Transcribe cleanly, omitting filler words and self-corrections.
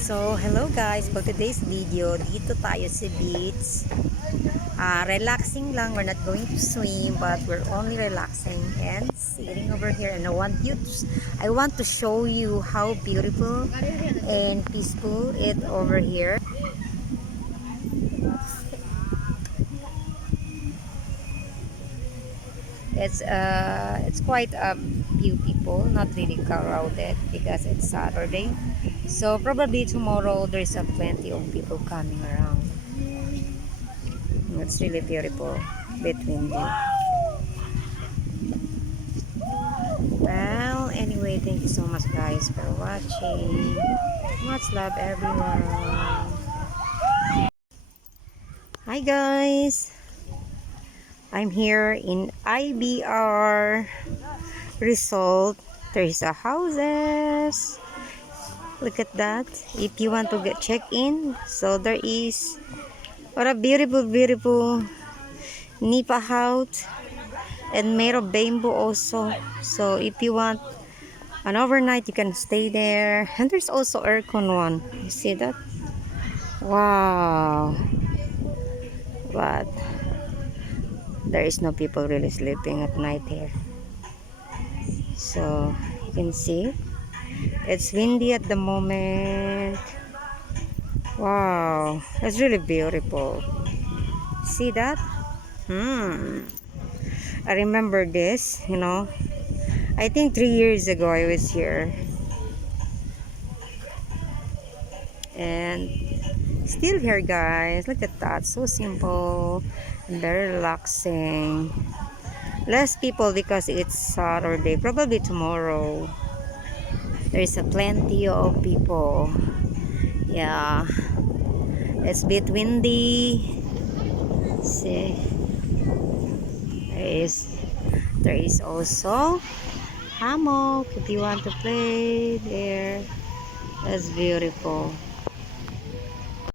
So, hello guys. For today's video, dito tayo sa beach. Relaxing lang. We're not going to swim, but we're only relaxing and sitting over here. And I want to show you how beautiful and peaceful it over here. It's quite a few people, not really crowded because it's Saturday. So probably tomorrow there's a plenty of people coming around. It's really beautiful between them. Well, anyway, thank you so much guys for watching. Much love everyone. Hi guys. I'm here in IBR Resort. There's a houses. Look at that. If you want to get check in, so there is what a beautiful nipa house and made of bamboo also. So if you want an overnight, you can stay there. And there's also aircon one. You see that? Wow. But there is no people really sleeping at night here. So you can see it's windy at the moment. Wow, it's really beautiful. See that? I remember this, I think 3 years ago I was here. And still here guys. Look at that. So simple and very relaxing. Less people because it's Saturday. Probably tomorrow there's a plenty of people. Yeah, it's a bit windy. See, there is also hammock if you want to play there. That's beautiful.